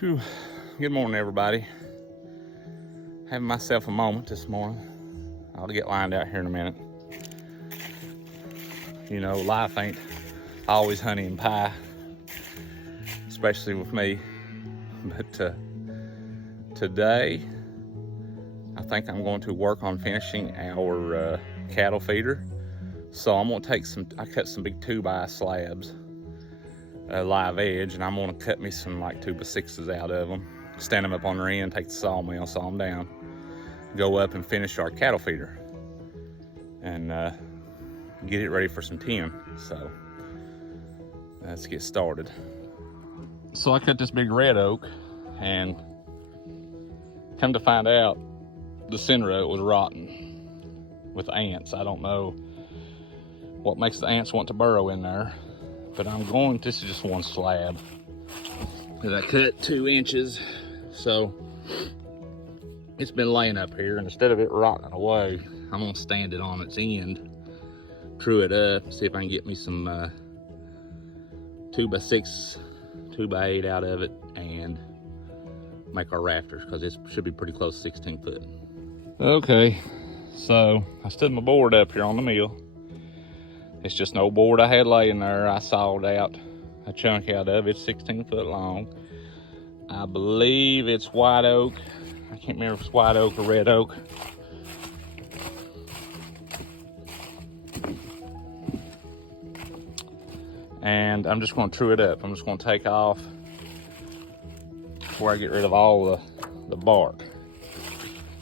Whew. Good morning, everybody. Having myself a moment this morning. I'll get lined out here in a minute. You know, life ain't always honey and pie, especially with me. But today, I think I'm going to work on finishing our cattle feeder. So I'm going to take I cut some big 2x slabs, live edge, and I'm going to cut me some like 2x6s out of them, stand them up on their end, take the sawmill, saw them down, go up and finish our cattle feeder, and get it ready for some 10. So let's get started. So I cut this big red oak, and come to find out, the center of it was rotten with ants. I don't know what makes the ants want to burrow in there, but this is just one slab that I cut 2 inches. So it's been laying up here, and instead of it rotting away, I'm gonna stand it on its end, true it up, see if I can get me some 2x6, 2x8 out of it, and make our rafters, because it should be pretty close to 16 foot. Okay, so I stood my board up here on the mill. It's just an old board I had laying there. I sawed out a chunk out of it. It's 16 foot long. I believe it's white oak. I can't remember if it's white oak or red oak. And I'm just going to true it up. I'm just going to take off before I get rid of all the bark.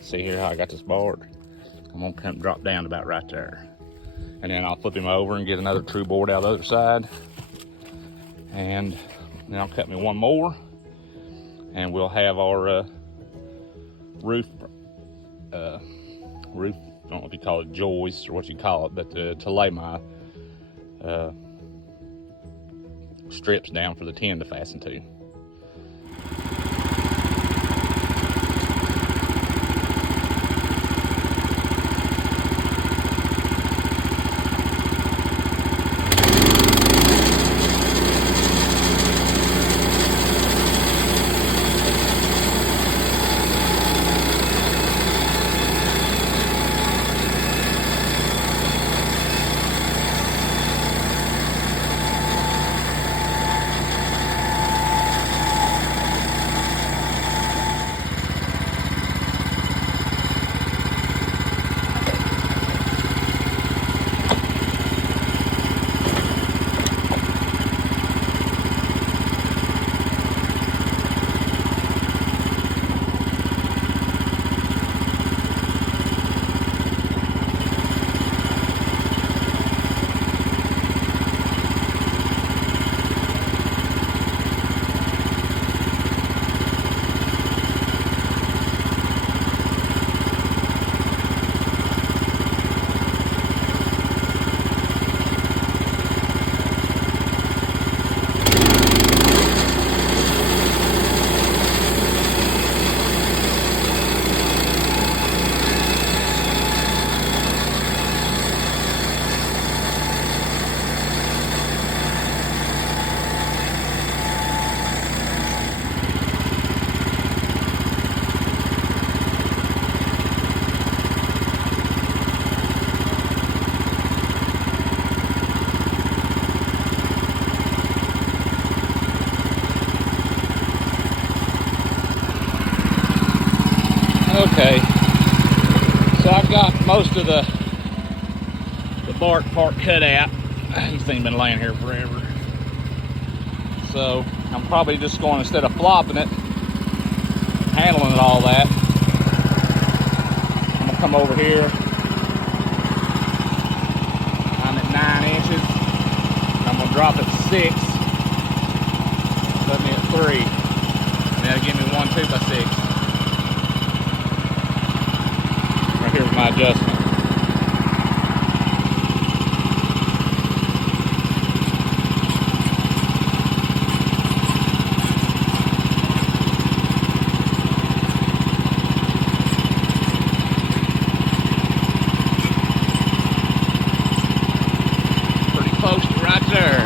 See here how I got this bark? I'm going to drop down about right there. And then I'll flip him over and get another true board out the other side. And then I'll cut me one more. And we'll have our roof, I don't know if you call it joist or what you call it, but to lay my strips down for the 10 to fasten to. Okay, so I've got most of the bark part cut out. These things been laying here forever. So I'm probably just going, instead of flopping it, handling it all that, I'm gonna come over here. I'm at 9 inches. I'm gonna drop it 6, put me at 3, and that'll give me 1 2x6. Here's my adjustment. Pretty close to right there.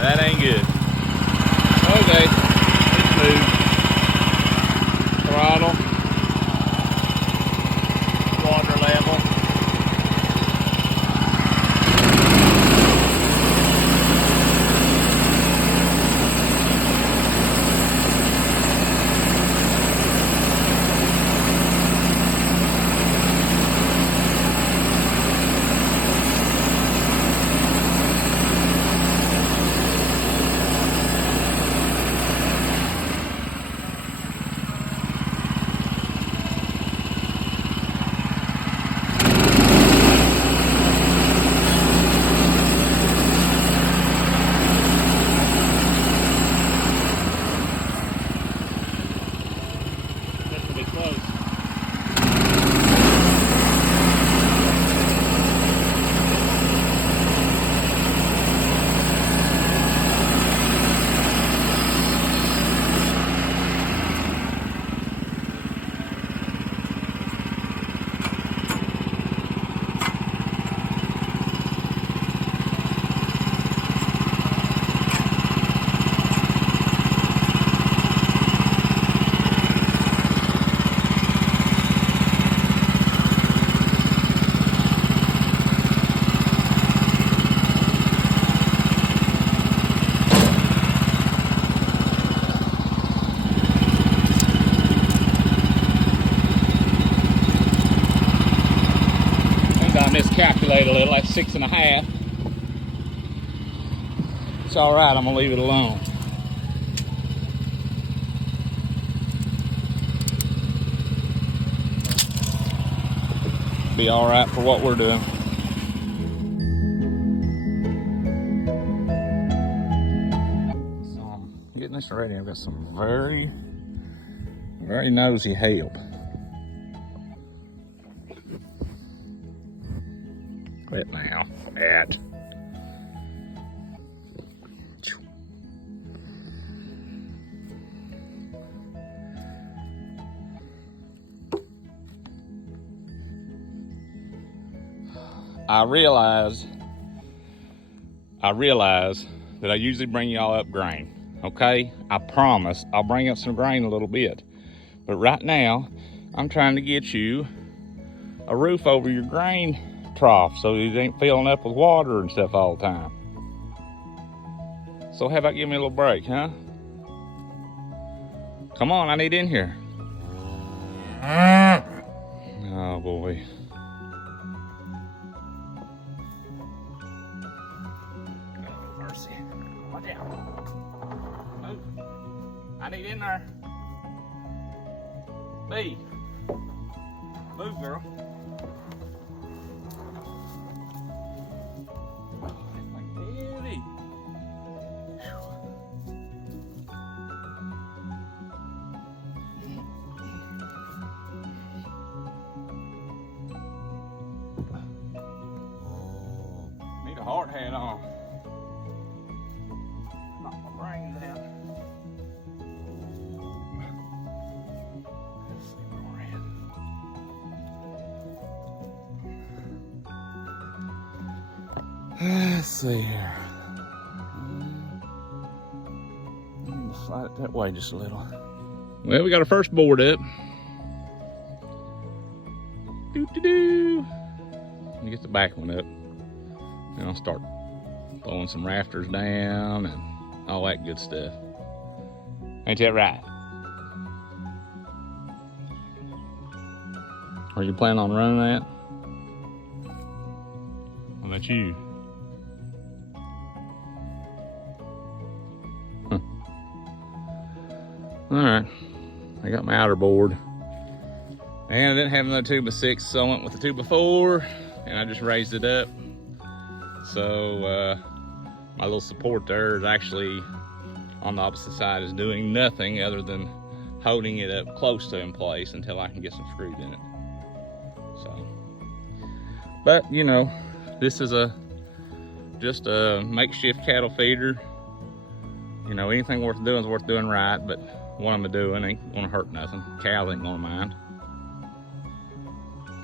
That ain't good. Okay, let's move. Throttle. Water level. Miscalculate a little, that's 6.5. It's all right, I'm gonna leave it alone. Be all right for what we're doing. So I'm getting this ready. I've got some very nosy help. Quit now. That. I realize that I usually bring y'all up grain. Okay? I promise I'll bring up some grain a little bit. But right now, I'm trying to get you a roof over your grain trough so it ain't filling up with water and stuff all the time. So how about give me a little break, huh? Come on, I need in here. Oh boy. Oh mercy. Watch out. Move. I need in there. B. Move, girl. Need a hard hat on. Knock my brains out. Let's see where we're at. Let's see here. Slide it that way just a little. Well, we got our first board up. Doo-doo-doo. Let me get the back one up. And I'll start throwing some rafters down and all that good stuff. Ain't that right? Are you planning on running that? How about you? All right, I got my outer board. And I didn't have another 2x6, so I went with the 2x4, and I just raised it up. So my little support there is actually on the opposite side, is doing nothing other than holding it up close to in place until I can get some screws in it. So, but you know, this is just a makeshift cattle feeder. You know, anything worth doing is worth doing right, but what I'm doing ain't gonna hurt nothing. Cows ain't gonna mind.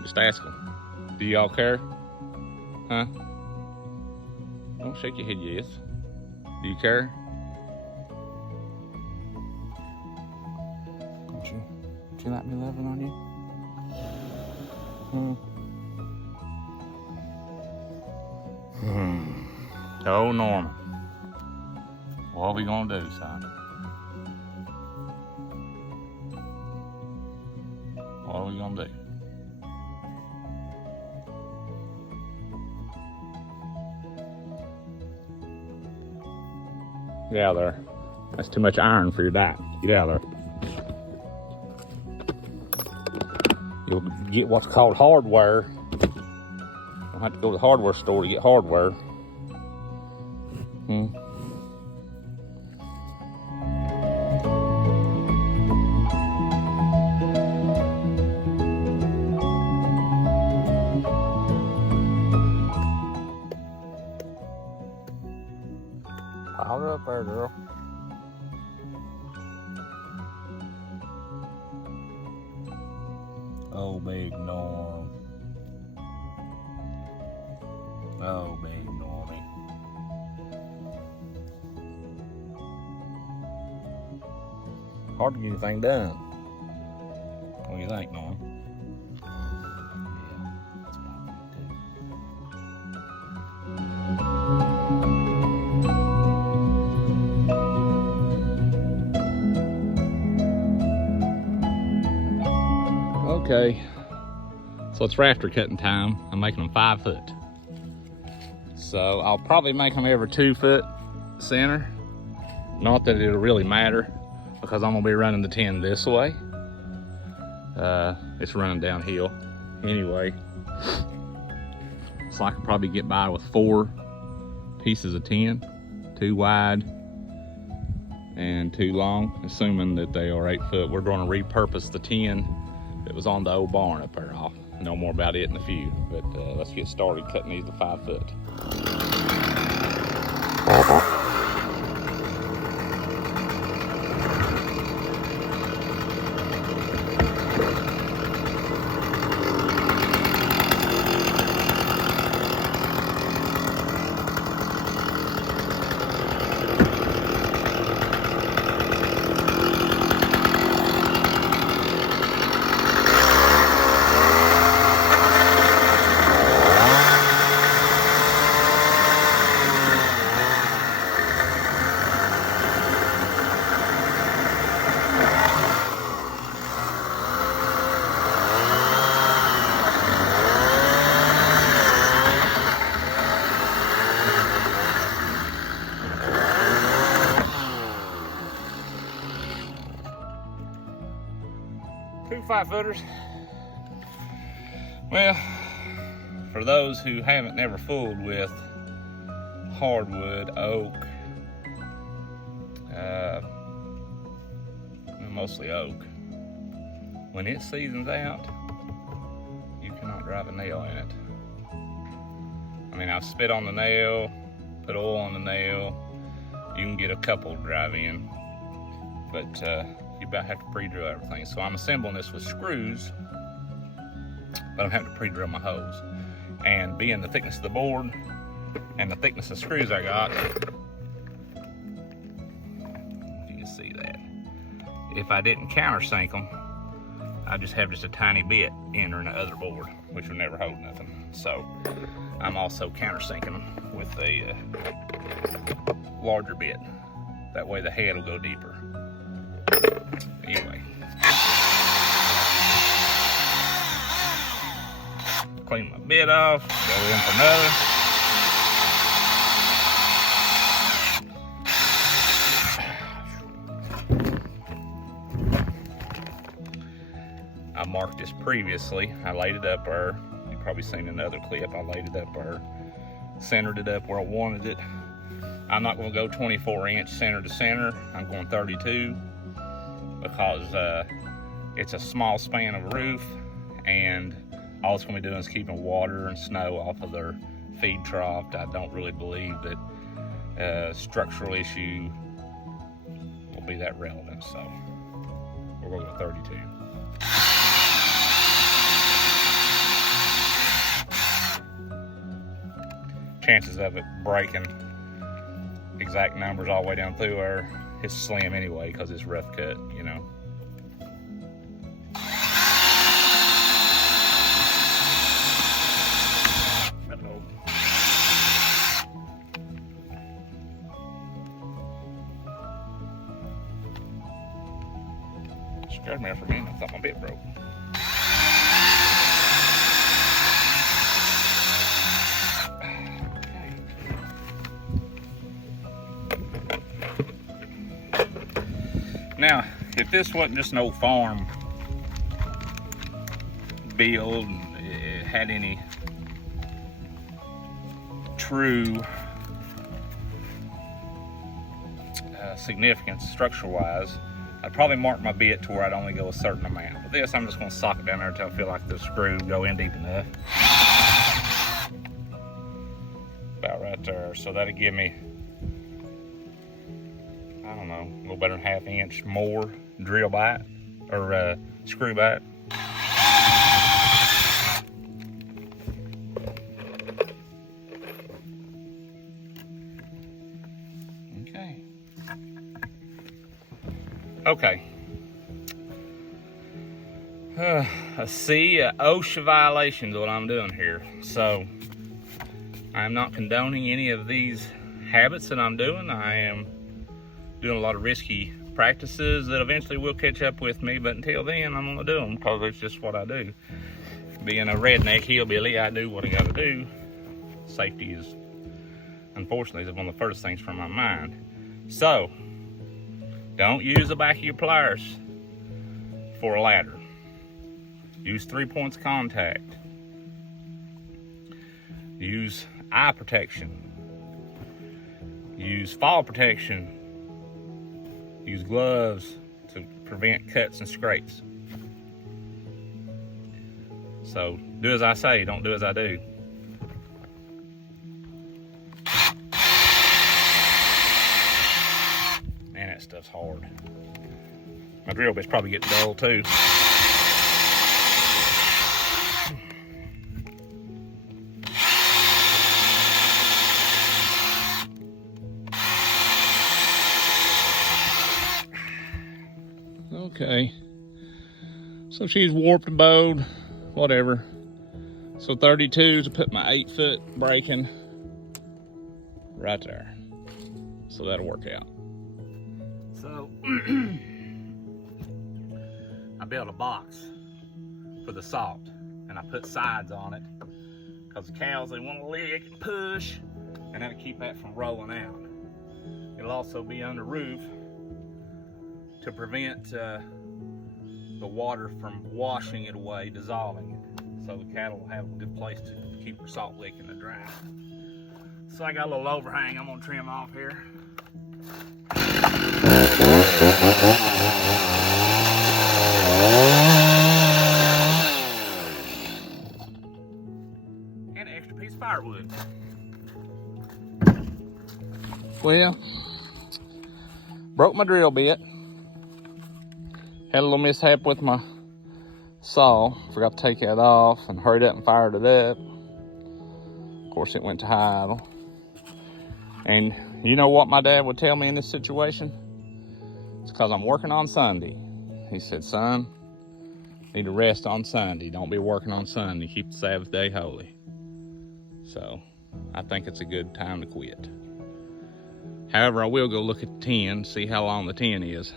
Just ask them. Do y'all care? Huh? Don't shake your head yes. Do you care? Don't you like me loving on you? Oh, Norman. What are we gonna do, son? What are we gonna do? Get out of there. That's too much iron for your diet. Get out of there. You'll get what's called hardware. You'll have to go to the hardware store to get hardware. Pile her up there, girl. Oh, big Norm. Oh, big Normie. Hard to get anything done. What do you think, Norm? Yeah, that's what I think too. Okay, so it's rafter cutting time. I'm making them 5 foot. So I'll probably make them every 2 foot center. Not that it'll really matter because I'm gonna be running the 10 this way. It's running downhill anyway. So I could probably get by with 4 pieces of 10, 2 wide and 2 long, assuming that they are 8 foot. We're gonna repurpose the 10 that was on the old barn up there. I'll know more about it in a few, but let's get started cutting these to 5 foot. Two 5 footers. Well, for those who haven't never fooled with hardwood, oak, mostly oak, when it seasons out, you cannot drive a nail in it. I mean, I've spit on the nail, put oil on the nail. You can get a couple drive in, but you about have to pre-drill everything. So I'm assembling this with screws, but I'm having to pre-drill my hose. And being the thickness of the board and the thickness of screws I got, you can see that. If I didn't countersink them, I just have a tiny bit entering the other board, which would never hold nothing. So I'm also countersinking them with a larger bit. That way the head will go deeper. Anyway, clean my bit off, go in for another. I marked this previously. I laid it up there. You've probably seen another clip. I laid it up there, centered it up where I wanted it. I'm not going to go 24-inch center to center. I'm going 32 because it's a small span of roof, and all it's going to be doing is keeping water and snow off of their feed trough. I don't really believe that structural issue will be that relevant, so we're going to go 32. Chances of it breaking exact numbers all the way down through there. It's slim anyway because it's rough cut, you know. Scared me for a minute. I thought my bit broke. Now, if this wasn't just an old farm build, it had any true significance structure-wise, I'd probably mark my bit to where I'd only go a certain amount. But this, I'm just going to sock it down there until I feel like the screw go in deep enough. About right there. So that'll give me, I don't know, a little better than ½ inch more drill bite or screw bite. Okay. Okay. A C, OSHA violation is what I'm doing here. So I'm not condoning any of these habits that I'm doing. I am doing a lot of risky practices that eventually will catch up with me, but until then, I'm gonna do them because it's just what I do. Being a redneck hillbilly, I do what I gotta do. Safety is, unfortunately, one of the first things from my mind. So, don't use the back of your pliers for a ladder. Use 3 points of contact. Use eye protection. Use fall protection. Use gloves to prevent cuts and scrapes. So do as I say, don't do as I do. Man, that stuff's hard. My drill bit's probably getting dull too. Okay, so she's warped and bowed, whatever. So 32 to put my 8-foot braking right there. So that'll work out. So I built a box for the salt and I put sides on it because the cows, they want to lick and push, and that'll keep that from rolling out. It'll also be on the roof to prevent the water from washing it away, dissolving it. So the cattle will have a good place to keep their salt lick in the dry. So I got a little overhang I'm gonna trim off here. And an extra piece of firewood. Well, broke my drill bit. Had a little mishap with my saw. Forgot to take that off and hurried up and fired it up. Of course, it went to high idle. And you know what my dad would tell me in this situation? It's because I'm working on Sunday. He said, son, need to rest on Sunday. Don't be working on Sunday. Keep the Sabbath day holy. So I think it's a good time to quit. However, I will go look at the tin, see how long the tin is.